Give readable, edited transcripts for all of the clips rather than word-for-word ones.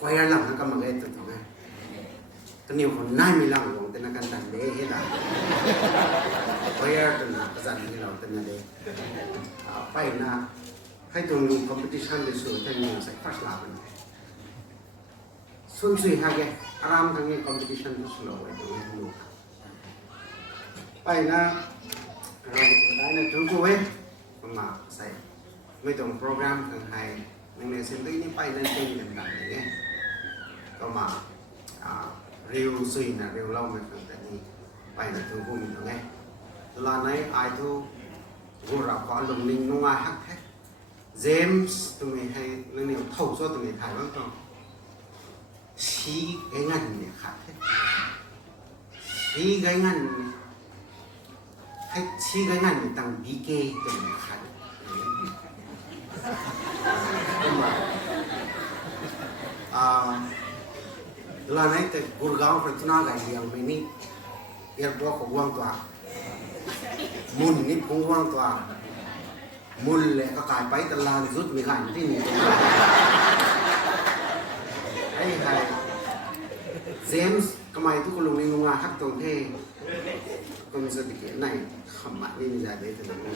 quay ra làm nó cầm bằng cái tụi này tụi nhiều còn nai mi làm rồi tụi nó cần tận đế hết à quay ra tụi nó dần như là tụi nó đế phải làให้ตรงนี้ competition ในส่วนที่มีสักพักลาเป็นส่วนสุดท้ายอารามทางนี้ competition ที่สุดเลยตรงนี้ดูไปนะเราได้นะทุกคนมาใส่ไม่ตรงโปรแกรมทางไทยในเส้นที่นี้ไปนั่นเองต่างๆอย่างเงี้ยก็มาเร็วสุดนะเร็วเล่ามาตั้งแต่นี้ไปนะทุกคนมีตรงนี้ตอนนี้ไอ้ทุกกูรับก่อนลงลิงลงมาฮักแท็กJames ตัวนี้ให้เรื่องนี้เท่าโซ่ตัวนี้ถ่ายว่าต้องชี้ไอ้งันเนี่ยขาดชี้ไอ้งันให้ชี้ไอ้งันเนี่ยตั้งบีเกตัวนี้ขาดตอนนี้แต่กุรกาวพัฒนาการยังไม่นี่เอร์บอกว่างตัวมุนนี่คงว่างตัวมุลเลยก็กลายไปตลาดสุดมีการที่นี่ไอ้ใครเจมส์ทำไมทุกคนลงในงานฮักตรงเท่ก็มีสติเกียรในคำมันนี่มีใจได้แต่ละคน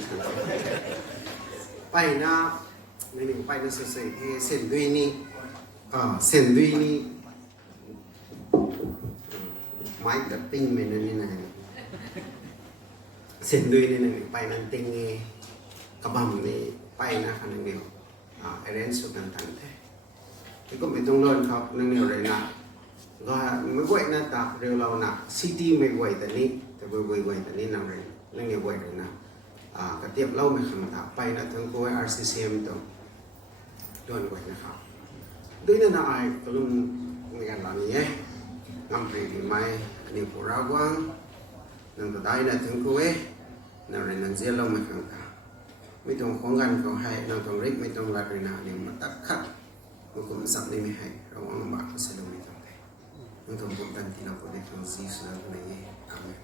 ไปนะนี่ไปนะสุดๆที่เส้นด้วยนี่เส้นด้วยนี่ไม้ตัดติ้งไปนั่นนี่นะเส้นด้วยนี่นะไปนั่นติ้งเงกระบำนี่ไปนะคันนึงเดียวไอเรนสุดต่างๆแท้ที่ก็ไม่ต้องเลินครับนึงเดียวเลยนะก็ไม่ไหวนะแต่เรื่องเราหนักซิตี้ไม่ไหวแต่นี้แต่ไหวแต่นี้นั่งเลยนึงเดียวไหวเลยนะกระเทียมเล่าไม่ขังตาไปนะทั้งโค้ย RCCM ต้องโดนไหวนะครับด้วยนั่นนะไอ้ก็ลุ่มในการหลังนี้งำไปดีไหมอันนี้พวกเรากว้างนั่งต่อได้นะทั้งโค้ยนั่งเลยนั่งเสียเล่าไม่ขังตาไม่ต้องของกันเขาให้เราต้องริบไม่ต้องรักเลยนะเนี่ยมันตัดขัดมันก็มันสับได้ไม่ให้เราเอาลำบากก็สะดวกไม่ต้องไปมันต้องพูดกันที่เราพูดในคำซีสุดในนี้อาเมน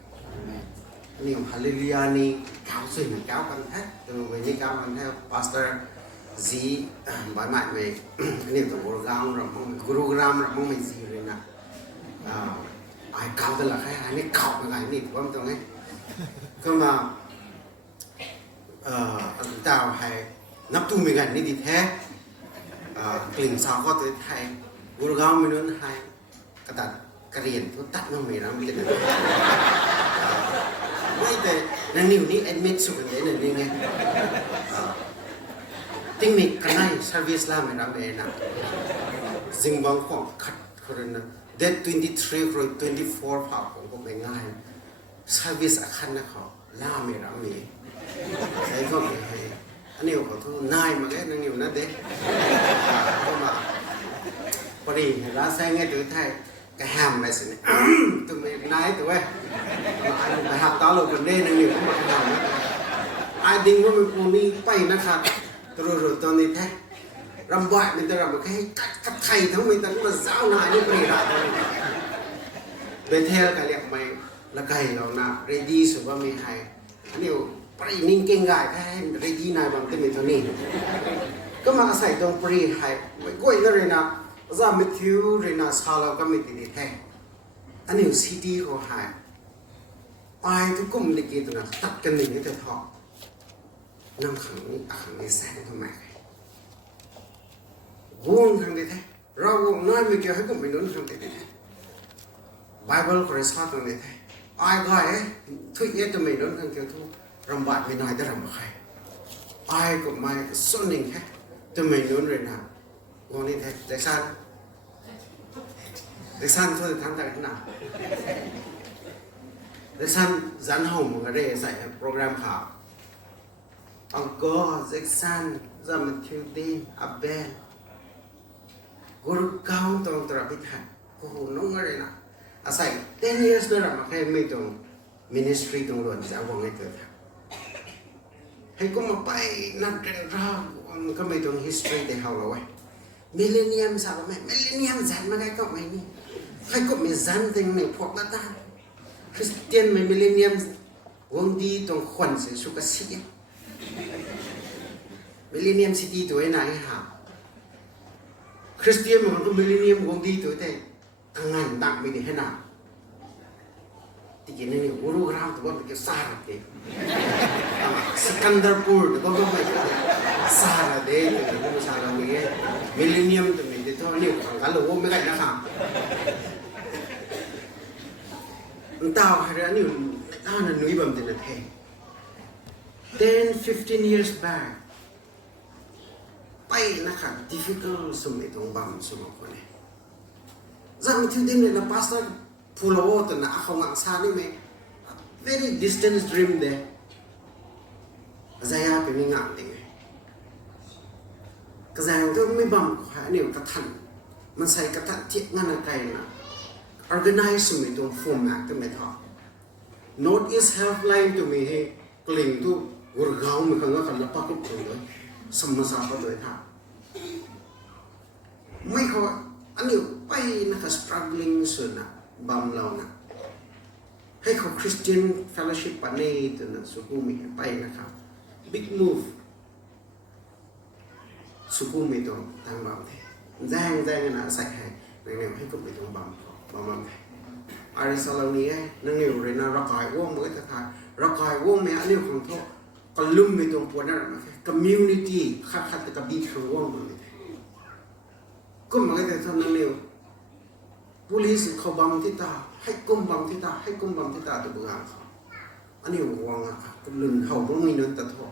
นี่ฮาเลลูยานี่ก้าวสวยเหมือนก้าวกันแท้ตัววันนี้ก้าวกันแท้พาสเตอร์ซีบ่ายใหม่เมย์นี่ตัวกุรุกรามเราไม่ซีเลยนะไอ้ก้าวแต่ละแค่ไอ้นี่ก้าวยังไงนี่ว่ามันตรงนี้ก็มาดาวให้นับตู้มีกันนี่ดีแท้กลิ่นสาวก็ตัวไทยกุรกาวมีนู้นให้กระตัดกระเรียนทุกตัดน้องมีนะมีแต่ไม่แต่นั่นนิ้วนี้แอดมิดสุดเลยนั่นนี่ไงติ้งมีกันไหนเซอร์วิสล่าไม่รับเองนะสิ่งบางของขัดคนนั้นเด็ด23 หรือ24ผ่าของผมไม่ง่ายเซอร์วิสอาคารนะเขาล่าไม่รับเองใช่ก็ไม่ให้อันนี้เขาทุกนายมาแค่นั่งอยู่นั่นเด็กก็มาพอดีร้านแซงไงตัวไทยก็แฮมไปสิเนี่ยตัวไม่นายตัวเว้ยไปหาตาเราคนเด่นนั่งอยู่ก็มาแฮมนะไอ้ดิ้งว่ามันพวกนี้ไปนะครับตัวตอนนี้แท้รำบากมันจะรำแค่กัดไข่ทั้งมันแต่มาเจ้าหน้านี่ปรีดาเบเทลกันเรียกไม่ละไก่เรานะเรดี้สุดว่ามีใครอันนี้ปรีนิ่งเก่งกายแค่เรดี้นายบางทีมีตัวนี้ก็มาใส่ตรงปรีให้ไม่ก้อยเลยนะจะไม่คิวเลยนะสาเราก็ไม่ติดแท้อันนี้ซีดีเขาให้ไปทุกกลุ่มในกีตัวนั้นตัดกันหนึ่งแต่พอนั่งขังในแสงทำไมวงทางเดียแท้เราวงน้อยไม่เกี่ยวให้กลุ่มไปนู้นทางเดียแท้ไบเบิลคอร์เรสพอนด์ทางเดียแท้ไอ้ก็ไอ้ทุกอย่างจะไม่นู้นทางเกี่ยวทุกรำบากไม่น้อยแต่รำบากใครไอ้ก็ไม่ส่วนหนึ่งแค่จะไม่นู้นเลยนะวันนี้แท้เด็กสั้นเท่าที่ทำได้ขนาดเด็กสั้นจันหงมันก็ได้ใส่โปรแกรมข่าวอังกอร์เด็กสั้นจะมาทิวตีอับเบนกุรุกาวตรงตราพิธันโอ้โหน้องอะไรนะอาศัย10 years นั่นแหละมาแค่ไม่ตรง ministry ตรงล้วนจะวางให้เกิดให้ก็มาไปนัดเรื่องราวมันก็ไม่ตรง history แต่เขาเราไว้ millennium สาวไหม millennium จันมาได้ก็ไม่นี่ให้ก็มีจันถึงในพวกนั้นคริสเตียนไม่ millennium วงดีตรงขวัญเสียสุขเสีย millennium city ตัวไหนหา คริสเตียนมันก็มิลเลนเนียมวงดีตัวแต่ทางงานต่างไม่ได้ให้หนาที่กินนี่วูรุกรามตัวมันก็ซาระเดสกันดาร์ปูร์ตัวก็ไม่ก็ซาระเดตัวก็ไม่ซาระไม่มิลเลนเนียมตัวนี้ตัวนี้กันลูกไม่กันนะครับตาวหาเรื่องนี้ตาวนั้นนุ้ยบัมเดินเท่10-15 years back ไปนะครับ difficult สมัยตรงบัมสมัยคนนี้จำที่เดิมเลยนะ pastor พูดว่าตัวน่ะเขาหงักซานี่ไหม very distant dream เด้จะอยากเป็นงานยังไงก็จะยังต้องไม่บัมขวาเนี่ยกระทันมันใส่กระทันเทียบงานอะไรนะ organize สมัยตรง format ตัวไม่ทอ North East Helpline ตัวมีให้กลิ่งตัวGurugram มีคำว่าคำละปักกุกเลยสมสารก็เลยท่าไม่เขาอันนี้ไปนะครับ struggling ส่วนนะบัมเรานะให้เขา Christian Fellowship ปนนี้ตัวนั้นสุขุมมีไปนะครับ big move สุขุมมีตรงทางบัมเทแจ้งนะใส่ให้ในแนวให้ก็ไปตรงบัมเทอาริสาเรานี้นั่งอยู่ในนารักายว่องมือตะทายรักายว่องแม่อันนี้ของเขาก็ลุ่มไปตรงปวดนั่นแหละ community ขัดแต่กับบีทว่องมันก็มันก็จะทำนั่นเร็วpolice เขาบังที่ตาให้ก้มบังที่ตาตัวบุญงานเขาอันนี้ว่างอ่ะก็ลุ่นเขาไม่มีเนื้อตะทอ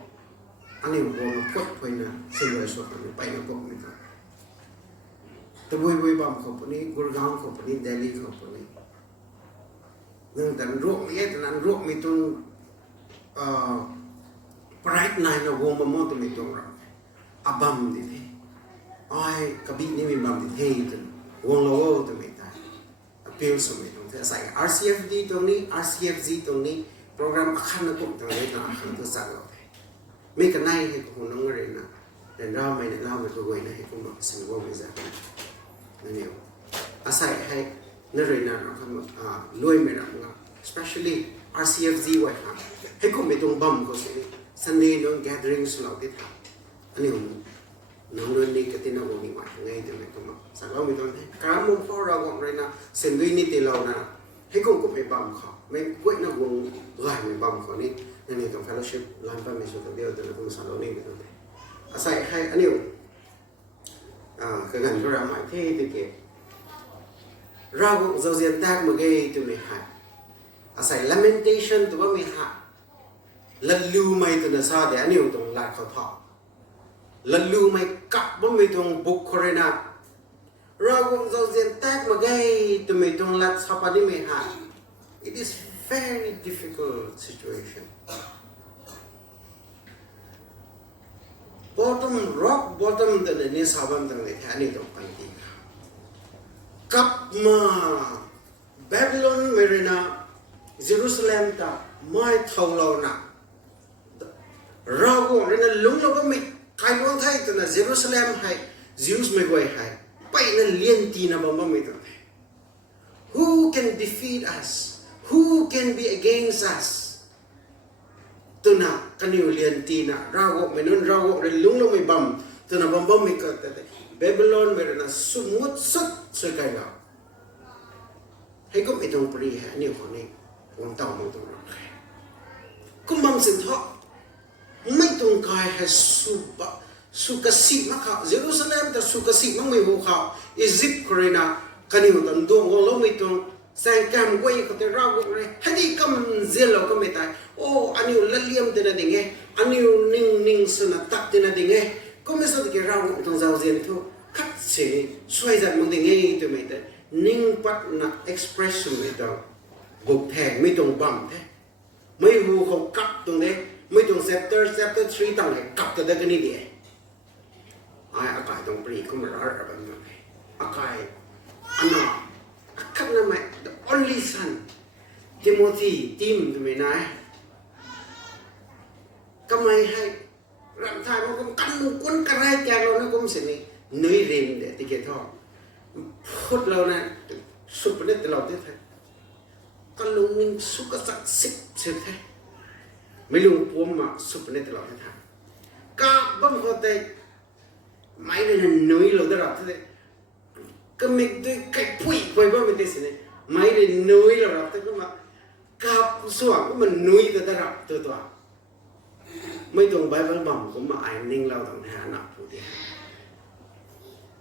อันนี้ว่างพดไปนะเสียเลยสุดไปนะพวกนี้ครับแต่บุยบังเขาคนนี้กุรกามเขาคนนี้เดลีเขาคนนี้เนื่องจากโรคนี้แต่นั้นโรคมีตรงbright night นะวงมาโมตัวมีตรงเราอับบัมดิที่ไอ้กบีนี่มีบัมดิที่ตัววงเราตัวมีตายเปลี่ยนสมัยตรงที่ใส่ RCFD ตรงนี้ RCFZ ตรงนี้โปรแกรมขั้นนักบุญตรงนี้นะขั้นตัวสั่งเราไม่กันไหนให้คนน้องเรียนนะเรียนเราไม่เล่าไม่ตัวนะให้คนมาสิ่งว่าไม่จะนั่นเองอาศัยให้นักเรียนนะเราทำรวยไม่รับงาน especially RCFZ ไว้ครับให้คนไปตรงบัมเขาสิSunday น้อง gathering สุดเราที่ทำอันนี้น้องเรื่องนี้ก็ที่น้องมีมาไงแต่ไม่ต้องมาสั่งเราไม่ต้องให้การมุ่งเฝ้าเราบอกเลยนะเส้นด้วยนิติเรานะให้คนก็ไปบัมเขาไม่กล้วยนักวงไล่ไม่บัมเขานี่นี่ต้อง fellowship ร้านป้าไม่สุดเดียวแต่เราต้องสั่งเรานี่ไม่ต้องอาศัยให้อันนี้คือกันก็เราหมายที่ตัวเก๋เราจะเรียนแตกมาเกยตัวไม่หายอาศัย lamentation ตัวไม่หายลัดลูไม่ตัวนั้นซาเดียนี่ตรงลาดเขาทอลัดลูไม่กับบ่ไม่ตรงบุกโคเรนาเราคงจะเรียนแตกมาไงตัวไม่ตรงลาดสะพานนี่ไม่หาย it is very difficult situation bottom rock bottom ตัวนี้สาบันตรงนี้แค่นี้ตรงไปที่กับมาบาบิโลนเมรินาเยรูซาเล็มตาไม่เท่าเรานะเราก็เรื่องลุงเราก็ไม่ใครรู้ไทยตัวนั้นเยรูซาเล็มให้ยิวส์ไม่ก่อยให้ไปนั่นเลี้ยงตีนะบ้างไม่ต้อง who can defeat us who can be against us ตัวนั้นกันอยู่เลี้ยงตีนะเราก็ไม่นู้นเราก็เรื่องลุงเราไม่บัมตัวนั้นบัมไม่เกิดแต่บาบิโลนเมื่อนั้นสมมติสุดสวยกันแล้วให้ก็ไม่ต้องปรีฮะนี่คนนี้ผมต้องมองตรงนั้นก็บัมสินทอไม่ต้องการให้สุกสิมาเขาเยรูซาเล็มแต่สุกสิมันไม่หูเขาอียิปต์โคเรนากันอยู่ตรงดวงเราไม่ต้องแสงแก้มไว้เขาจะเราเลยให้ดีก็มันเจริญก็ไม่ตายโอ้อันนี้ละเลียมเท่านั้นเองอันนี้นิ่งสนัดตักเท่านั้นเองก็ไม่สนใจเราต้องจะเอาเจริญทุกขัดเสียช่วยจัดมึงเองตัวไม่ได้นิ่งปัดนัก expression ไม่ต้องบุกแทงไม่ต้องบัมแทงไม่หูเขากัดตรงนี้ไม่ต้อง chapter 3ตั้งเลยกลับกันได้กันนี่เดียไอ้อากาศต้องปรีก็มาร้อนแบบนั้นอากาศอันนั้นขัดนั่นไหม the only son Timothy ทีมทำไมนายก็ไม่ให้รำทายมันก็กันก้นกระไรแกเรานะก็ไม่เสนี่เนยเรียนเด็ดที่เกี่ยวทอพูดเรานะสุดประเด็นตลอดที่ไทยก็ลงนิ่งสุกสัก10เซนไทยไม่รู้พวกมาสุดในตลอดทั้งก็บังคับแต่ไม่ได้หนุ่ยเราตลอดที่ ก็ไม่ด้วยไก่พุยคุยว่าไม่ได้สิเนี่ยไม่ได้นุ้ยหรอกแต่ก็มากับส่วนก็มันนุ้ยแต่ระดับตัวไม่ตรงไปบ้างบ่มก็มาไอ้นิ่งเราต้องหาหนักผู้เดียว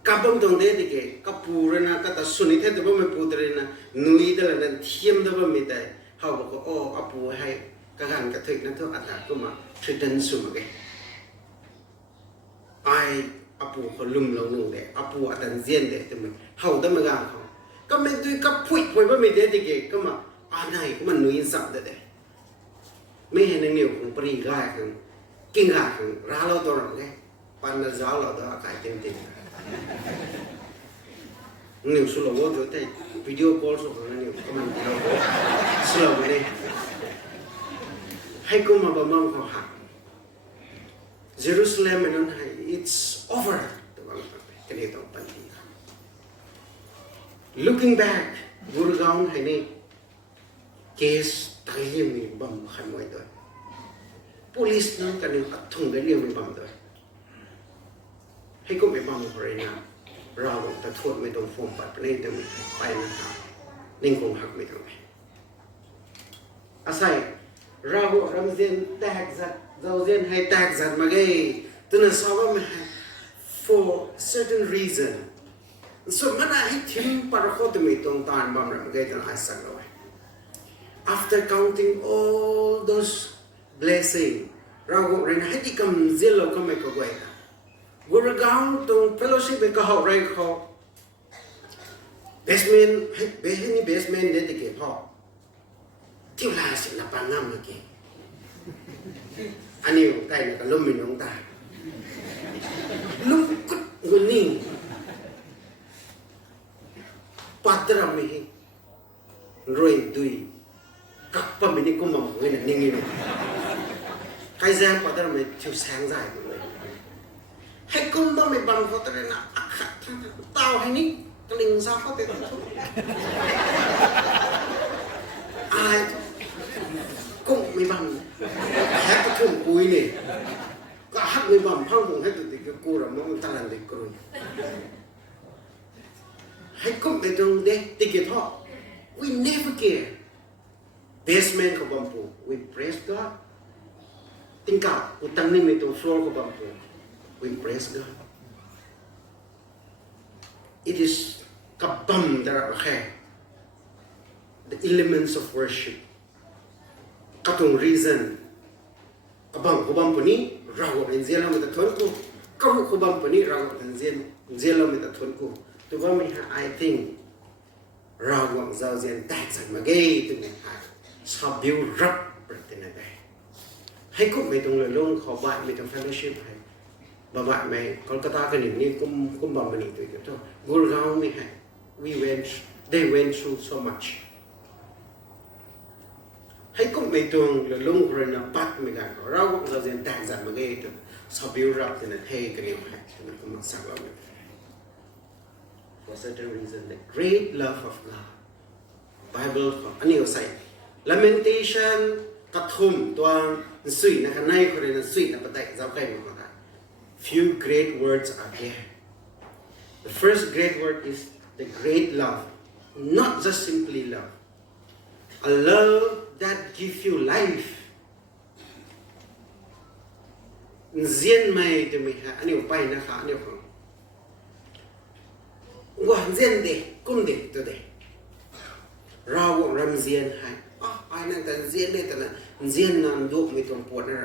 กับบ้างตรงเด็ดที่เกกับปูเรนะก็แต่สุนิทเท่าว่าไม่ปูเรนะนุ้ยแต่ละนั้นเทียมแต่ว่าไม่ได้เขาบอกว่าโอ้อาปูให้กระหันกระถึกนั้นทุกอัตราก็มาทรีดันสุมาเกไออาปูเขาลุ่มเราหนึ่งเด็กอาปูอัตันเซียนเด็กแต่มันเขาแต่เมื่อกี้เขาก็ไม่ด้วยกับพุยคุยว่าไม่ได้ที่เกก็มาอันไหนก็มันนุ้ยสับเด็กไม่เห็นในนิ้วของปรีกายของกิ่งกายของร้าเราตัวเราเนี่ยปันจะเราตัวอากาศเต็มนิ้วสุโลโวจุดแต่วิดีโอคอลส่งมานิ้วก็มันเราสุโลไม่ได้ให้กูมาบ้างเขาหักเยรูซาเล็มมันนั่นให้ it's over ตัวมันกันนี่ต้องปันที looking back กุรกาวให้นี่เคสตายยังมีบัมขันไว้ด้วย police นั่นกันนี่อัดทุ่งกันยังมีบัมด้วยให้กูไม่บัมอะไรนะเราแต่โทษไม่ต้องฟ้องปัดไปนี่แต่ไปนะครับนิ่งคงหักไม่ต้องอาศัยเรารำเซียนแตกจัดเราเซียนให้แตกจัดมาไงตัวนั้นสาวว่ามัน for certain reason ส่วนมันให้ทิ้งปารโคตไม่ตรงตานบำรำไงตัวนั้นสักเลย after counting all those blessings เราเรียนให้ที่กำเซียนเราก็ไม่ก็ไว้กุรกาวตรง fellowship ไปก็หาอะไรเขา basement ให้นี่ basement เนี่ยที่เก็บพ่อที่ลาสินับปางงามเมื่อกี้อันนี้ใกล้เนี่ยก็ล้มมีน้องตาลุกกุดกุนิ่งปัตตรามีรวยดุยกับปั๊มมีนี่กุมมังเงินนิ่งๆใครแซงปัตตรามีชิวแซงใจเลยให้กุมปั๊มมีบังเขาตระหนักเต่าให้นี่กลิ่งซาเขาเตะทุกอะไรกุ้งไม่บังแฮกก็ทุ่มกุยนี่ก็ฮักไม่บังพังคงให้ตัวติดกับกูระมันตะลันติดกรุยให้กุ้งไปตรงเด็กติดกับท่อ we never care basement ของบัมปู we praise God ติงกับอุตังนี่ไม่ตรง floor ของบัมปู we praise God it is กับบัมแต่ละแค่ the elements of worshipกระตุ้ง reason กบังขบังปนี้เราเป็นเจ้าเราไม่ตัดทนกูก็ขบังปนี้เราเป็นเจ้าเราไม่ตัดทนกูตัวว่าไม่หา I think เราหวังจะเรียนแตกสั่งมาเกยตัวไม่หาชอบบิวรับประเด็นอะไรให้กูไม่ต้องเลยลงขอบ้านไม่ต้อง fellowship ให้บ้านไม่คนกระตากันอย่างนี้กุมบังปนี้ตัวก็ต้องกูเราไม่ให้ they went through so muchให้ก็ไม่ตรงหรือลงเรียนปัดไม่ได้เราก็จะเรียนแต่งจัดมาเองจนสอบบิวรับจะนั่นให้กันเองให้ฉะนั้นก็มาสักเราเนี่ย for certain reason the great love of God Bible อันนี้เราใส่ lamentation กระทุ่มตัวสุยนะคะในคนเรียนสุยนะประเดี๋ยวเราใกล้มาได้ few great words are there the first great word is the great love not just simply love a love that gives you life เซียนไม่จะไม่ฮะอันนี้ไปนะคะอันนี้ของว่าเซียนเด็กกุ้งเด็กตัวเด็กเรารำเซียนให้ไปนั่นแต่เซียนเด็กแต่ละเซียนนั้นดูไม่ต้องปวดนะ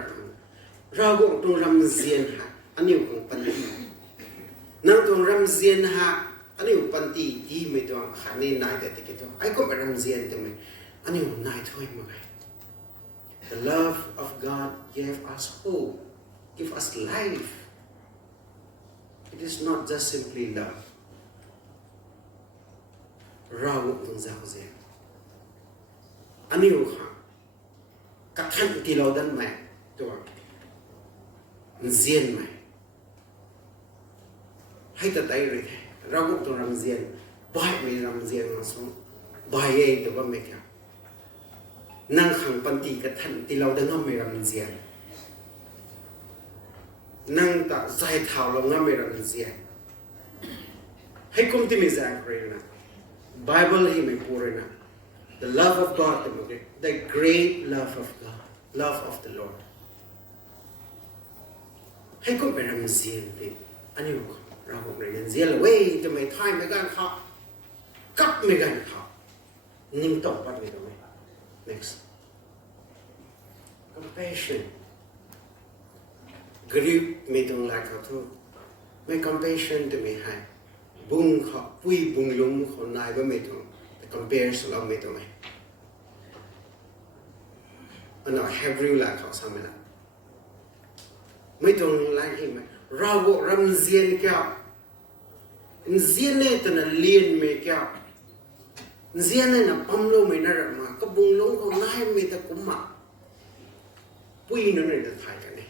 เราต้องรำเซียนให้อันนี้ของปันตีนั่งต้องรำเซียนให้อันนี้ปันตีที่ไม่ต้องขานี่นายแต่ติดตัวไอ้ก็ไปรำเซียนแต่ไม่อันนี้นายช่วยมาไง The love of God gave us hope, give us life. It is not just simply love. เราต้องเจ้าเสียอันนี้ค่ะกับท่านที่เราดันใหม่ตัวเซียนใหม่ให้ตัดใจเลยเราต้องรำเซียนบ่อยไม่รำเซียนมาสองบ่อยเองแต่ว่าไม่ครับนั่งขังปันตีกับท่านที่เราได้ง่ำไม่รำเสียงนั่งตะใจเท้าเราง่ำไม่รำเสียงให้ ให้คุมที่มีแสงเลยนะ Bible ให้ไม่พูดเลยนะ The love of God the great love of God love of the Lord ให้คุมไปรำเสียนดิอันนี้เราบอกในเสียนเลยเว้ยจะไม่ทายไม่กันเขากับไม่กันเขานิ่งตกปัดไม่ตรงไหม next compassion กรีบไม่ตรงหลักเขาทุกไม่ compassion จะไม่ให้บุ้งเขาปุ้ยบุ้งลุงคนนายก็ไม่ตรงแต่ compare เราไม่ตรงไหมอันนั้น Hebrew หลักเขาทำไม่ได้ไม่ตรงหลักเห็นไหมเราบอกรำเสียนแก่เสียนเนี่ยตอนนั้นเลียนไม่แก่เสียนเนี่ยนะปั๊มลงไม่น่ารักมากก็บุ้งลุงคนนายไม่ตะกุมมาปุ้ยนั่นเลยจะถ่ายกันเนี่ย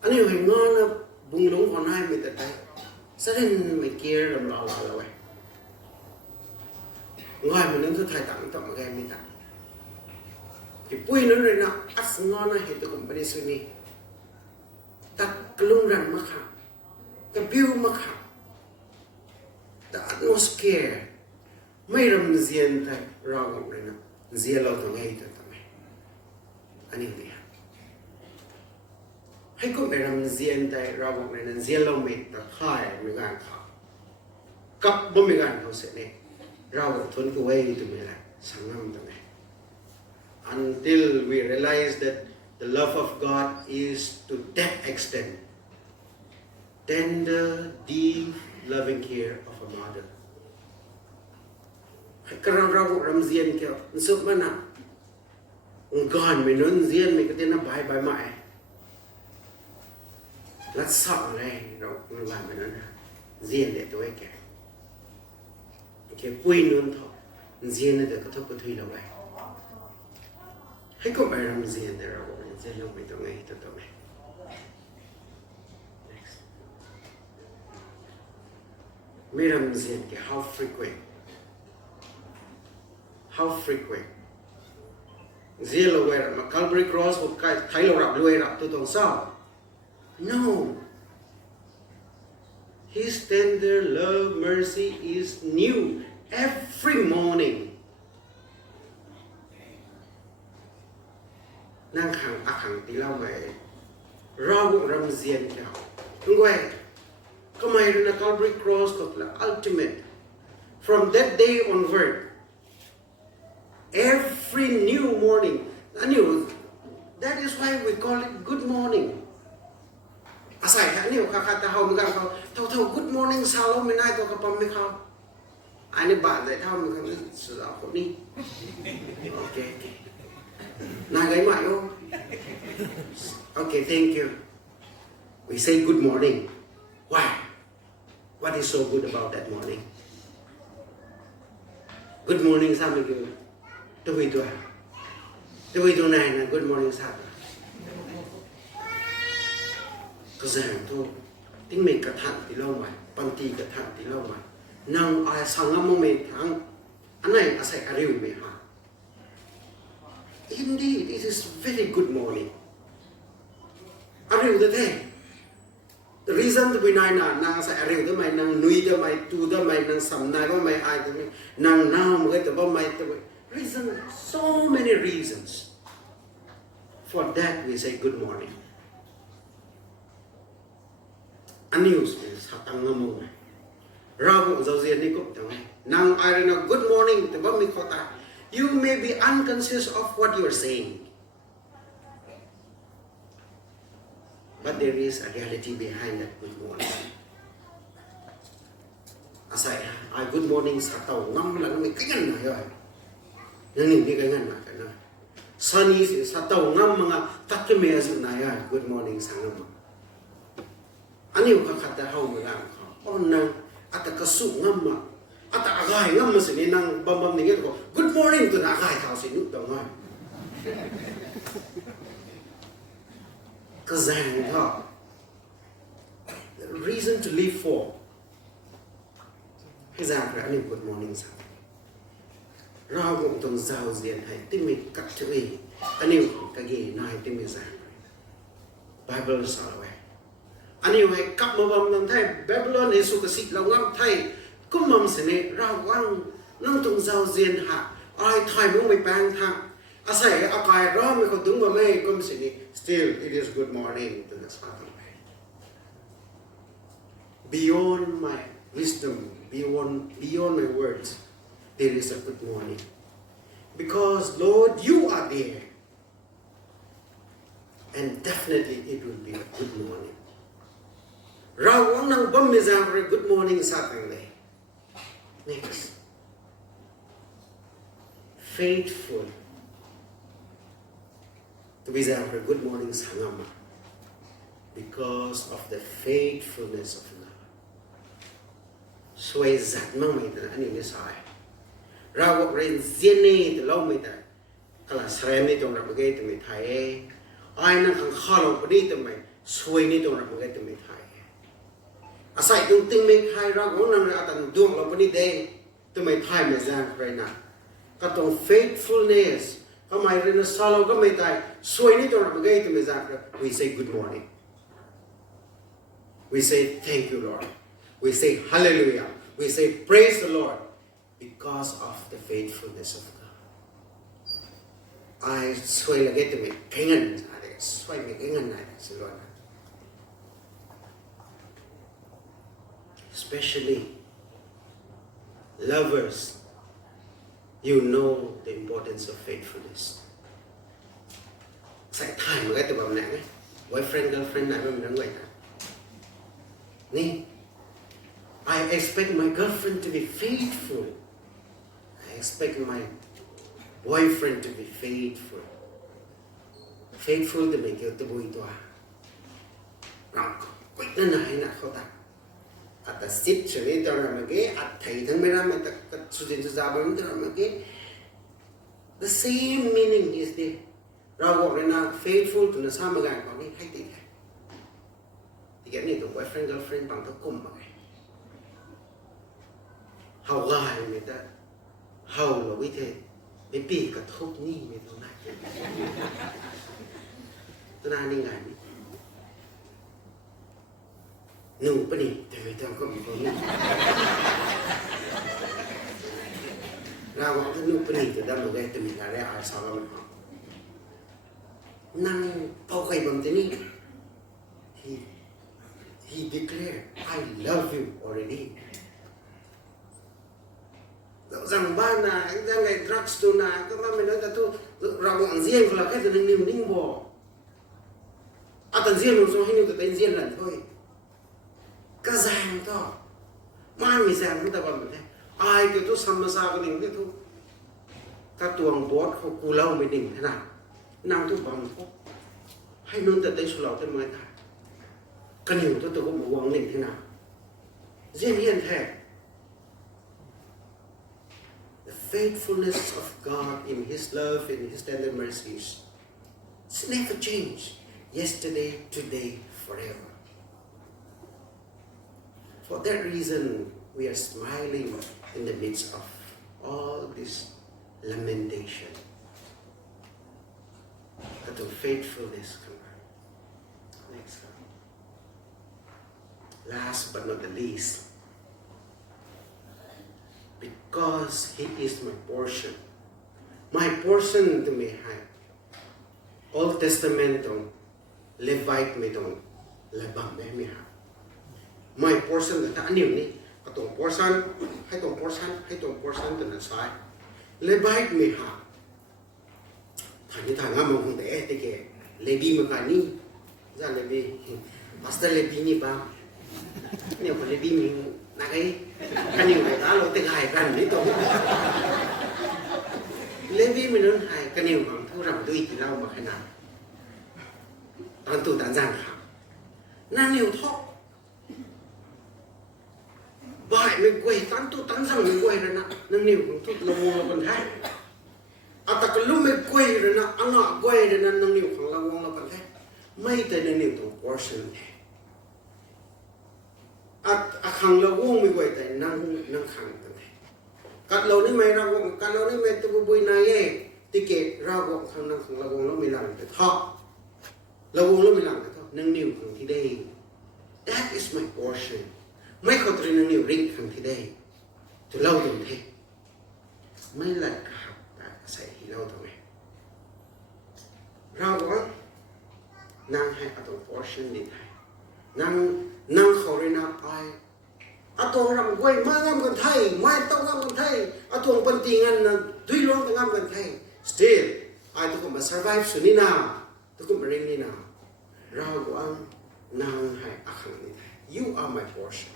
อันนี้เห็นงอนนะบุ้งลุงคนนายไม่ตะได้แสดงไม่เกี่ยวกับเราเลยง่ายมันนั่นทุกไทยต่างต่อมาแกไม่ต่างที่ปุ้ยนั่นเลยนะอัศงอนนะเหตุกับประเด็นนี้ตัดกลุ่มรันมาค่ะกับบิวมาค่ะแต่ atmosphere ไม่รำเสียนไทยเรากับเลยนะเสียเราต้องให้ตัวทำไมอันนี้เนี่ยให้ก็ไม่รำเสียนไทยเรากับเลยนะเสียเราไม่ตะข่ายไม่การเขากับบ่ไม่การเขาเสร็จเนี่ยเราทนกูไว้ตัวไม่ได้สังน้ำตัวไหน until we realize that the love of God is to that extent tender deep loving care of a mother กระเรารำเสียนเกี่ยวสุดมันนะก่อนไม่นุ่นเสียนไม่ก็เต้นใบไม้รัดสอบเลยเราไม่นุ่นเสียนเด็ดตัวแก่แค่ปุ้ยนุ่นทอเสียนเนี่ยก็ทุกข์ก็ทุยเราไว้ให้ก็ไปรำเสียนแต่เราเสียนลงไปตรงไหนตัวไหน next ไม่รำเสียนแค่ how frequent เสียเราไว้มา Calvary Cross พวกใครไทยเรารับรวยรับตัวตรงเศร้า no His tender love mercy is new every morning นั่งขังอาขังตีเล่าไหมเรารำเสียนเจ้าทุกวันก็ไม่รู้นะ Calvary Cross ก็เป็น ultimate from that day onward every new morning and that is why we call it good morning อาศัยอันนี้เขาแต่เขาเหมือนกันเขาเท่า good morning เช้าเราไม่ได้ตัวกระป๋องไม่เขาอันนี้บาทเลยเท่าเหมือนกันสุดยอดคนนี้โอเคนายไงมาโยโอเค thank you we say good morning why what is so good about that morning good morning ทราบไหมคือตัวไหนนะ good morning ทราบก็แสดงทุกที่มีกระทั่งที่เล่ามาบางทีกระทั่งที่เล่ามานั่งอะไรสังมไม่ทั้งอันไหนอาศัยอะไรไม่หา Indeed it is very good morning อะไรอยู่ที่ the reason ที่นายน่ะนางอาศัยอะไรอยู่ที่ไม่นางนุยที่ไม่ตูที่ไม่นางสำนายก็ไม่อายที่ไม่นางน้ำก็แต่ว่าไม่ที่ reason so many reasons for that we say good morningอันนี้สักตั้งงงเราบอกZaozianนี่ก็ตั้งไงนางอะไรนะ good morning แต่ว่ามีข้อตา you may be unconscious of what you are saying but there is a reality behind that good morning อาศัยgood morning สักเต่างำแล้วไม่กันนะย่อยนั่นนี่กันนะกันนะsunny สักเต่างำมั้งตัดจะไม่สุดนะย่อย good morning สังงำอันนี้เขาขัดแต่เขาเหมือนกันเขาอ๋อนั่งอัตกระสุงำมาอัตอะไรงำมาสินี่นั่งบัมนี่ก็ good morning ตัวน่าใครเขาสินุ๊กตัวง่ายก็แสดงว่า reason to live for ให้แสดงอันนี้ good morning สักเราคงต้องZaozianให้ที่มีกัดเฉยอันนี้ก็เกี่ยนายที่มีแสดง Bible สอนไว้ อันนี้ไว้กลับมาบำบัดไทยเบบิโลนในสุกสิเรางั้นไทยก็มั่มเสน่ห์เราว่างนั่งตรงเจ้าเซียนหะอะไรไทยมึงไม่แปลงทางอาศัยอากาศร้อนไม่เขาถึงว่าไม่ก็ไม่เสน่ห์ still it is good morning to the Father beyond my wisdom beyond my words there is a good morning because Lord you are there and definitely it will be a good morning เราหวังนั่งบ่มมีจางเรียก good morning สักครั้งเลย next faithful to be there for good morning sangama because of the faithfulness of God ช่วยจัดมั่งไม่แต่อันนี้ไม่ใช่เราเรียนเสียนี่แต่เราไม่ได้กลาสเรมนี่ตรงรับเกตไม่ไทยไอ้นั่งขังข้าเราคนนี้ทำไมช่วยนี่ตรงรับเกตไม่ไทยอาศัยตรงติ้งไม่ไทยเราของนั่งเราตันดวงเราคนนี้เด้ทำไมไทยไม่จางใครนะก็ต้อง faithfulness ก็ไม่เรียนสอนเราก็ไม่ได้ช่วยนี่ตรงรับเกตไม่จาง we say good morning we say thank you Lord we say hallelujah we say praise the Lord because of the faithfulness of God I ช่วยละเกตไม่เก่งอันอะไรช่วยไม่เก่งอันไหนสิลูก especially lovers you know the importance of faithfulness ใส่ถ่ายมาได้ตัวแบบไหน boyfriend girlfriend ไหนแบบนั้นไว้นะนี่ I expect my girlfriend to be faithful I expect my boyfriend to be faithful faithful จะไม่เกี่ยวกับบุยตัวเราก็นั่นไหนนะเขาตัดอัตสิทธิ์เฉยๆตอนนั้นเมื่อกี้อัตไทยทั้งไม่ได้มาแต่สุดสุดาบันตอนนั้นเมื่อกี้ the same meaning is there เราบอกเลยนะ faithful ตัวนั้นสามกันก่อนนี่ให้ติดที่แกนี่ตัว boyfriend girlfriend บางตัวกลุ่มมาไงเฮาง่ายไม่ได้เฮาเราวิเทไม่ปีกระทบนี่ไม่ตรงไหนตัวนั้นนี่ไงหนูปะนี่แต่ไม่ต้องก็มีคนนี้เราบอกว่าหนูปะนี่แต่ได้มาได้แต่มีอะไรอาสาเราไม่เอานั่งเป่าไข่บนที่นี่ he declared I love you already สั่งบ้านนะยังไง drugs ตัวนะก็ไม่ได้แต่ตัวเราบอกเสียงเราแค่จะนิ่งๆบอกอาตันเสียงเราส่งให้หนูแต่เสียงหลังด้วยก็แซงต่อไม่มีแซงแต่ว่ามันไอ้เกี่ยวกับสมมาสาก็ดิ่งที่ทุกถ้าตัวบอสเขากูเล่าไม่ดิ่งขนาดนั่งทุกบังพกให้นุ่นแต่ได้สุราแต่ไม่ได้กันอยู่ตัวก็มาวังดิ่งขนาดเยี่ยมเยี่ยมแท้ the faithfulness of God in His love in His tender mercies it's never changed yesterday today forever For that reason, we are smiling in the midst of all this lamentation. That the faithfulness come out. Next one. Last but not the least, because He is my portion. My portion to me high. Old Testament Levite me don't labang me high. My portion แต่อันนี้นี่ก็ตรง portion ให้ตรง portion ให้ตรง portion ตัวนั้นใช่เลยไปไม่หาทางนี้ทางงามมองแต่ตะเกียเลบีมันกันนี่จะเลบีพาสเตอร์เลบีนี่บ้างเนี่ยคนเลบีมีนักไอ้กันอยู่ไหนตาเราแต่หายกันนี่ตรงเลบีมันนั่นหายกันอยู่ของทุรำด้วยกินเหล้ามาขนาดตอนตัวตานจางขานั่นอยู่ท้อบ่ายไม่กวยตันตุตันสั่งไม่กวยเลยนะนั่งนิ่วของทุกละวงละคนไทยอาตะกันลุ่มไม่กวยเลยนะอันน่ะกวยเลยนะนั่งนิ่วของละวงละคนไทยไม่แต่นั่งนิ่วตรง portion อาขังละวงไม่กวยแต่นั่งขังกันไทยกัดเรานี่ไม่เรากัดเรานี่ไม่ตัวบุยนายเย่ติเกตเราก็ขังนั่งของละวงเราไม่หลังแต่ท่อละวงเราไม่หลังแต่ท่อนั่งนิ่วของที่ได้ That is my portion. Mai khot rin ang ring khang today. To lau dum the. Mai lat ka hap ta sai hi lau dum. Rao wang nang hai atong portion ni thai. Nang khorina pai. Atong ram goi ma ngam kan thai, mai tong ngam kan thai. Atong pantingan na dui long ngam kan thai. Still, I to come survive sunina. To come ring ni na. Rao wang nang hai akhang ni thai. You are my portion.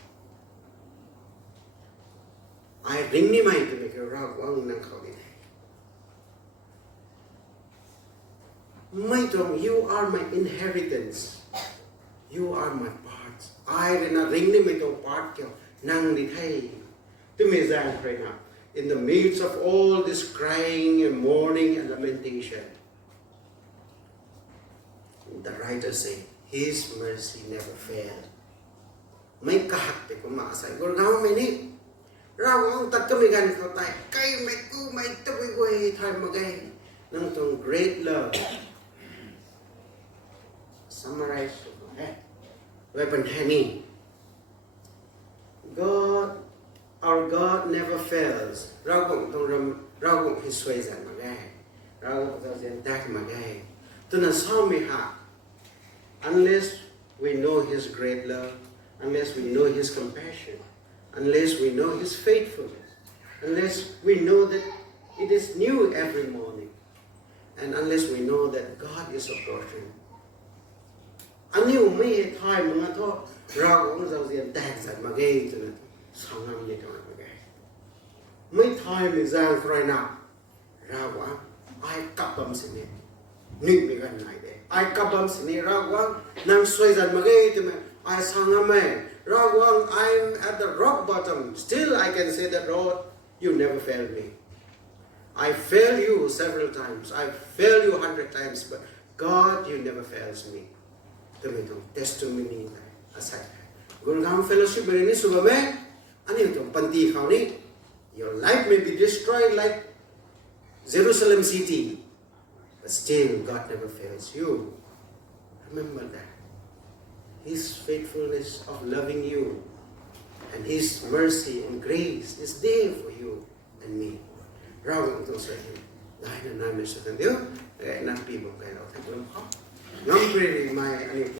I ring ni mai to make a rao wang nang khao ni thai. Mai tong, you are my inheritance. You are my part. I rena ring ni mai tong part kyo nang ni thai. To me zang right now. In the midst of all this crying and mourning and lamentation, the writer say, His mercy never failed. May kahak te kuma asay. Gurugram may ni. Raw ang tat kami gan ko tay. Kay may ku may tabi ko tay magay. Nang tong great love. Summarize ko. Weapon henny. Our God never fails. Raw kong His ways ang magay. Raw kong Zaozian tak magay. To na sa mi ha. Unless we know His great love, unless we know His compassion, unless we know His faithfulness, unless we know that it is new every morning, and unless we know that God is a portion. Aniw may time mga to, raw ang Zaozian tak magay to na sangam nito magay. May time is ang right now. Raw ay kapam sini. Ning bigan na ide. Ay kapam sini rawang nang soizan magay to me. I sangame. Rawang I'm at the rock bottom. Still I can say that Lord, you never failed me. I failed you several times. I failed you 100 times, but God, you never fails me. Tumitong testimony aside. Gurugram fellowship ni subame. Ano yung panti kau ni? Your life may be destroyed like Jerusalem city. But still, God never fails you. Remember that. His faithfulness of loving you and His mercy and grace is there for you and me. Rawang itong sa inyo. Dahil na namin sa kandiyo, kaya inang pibong kayo. Ngam pwede may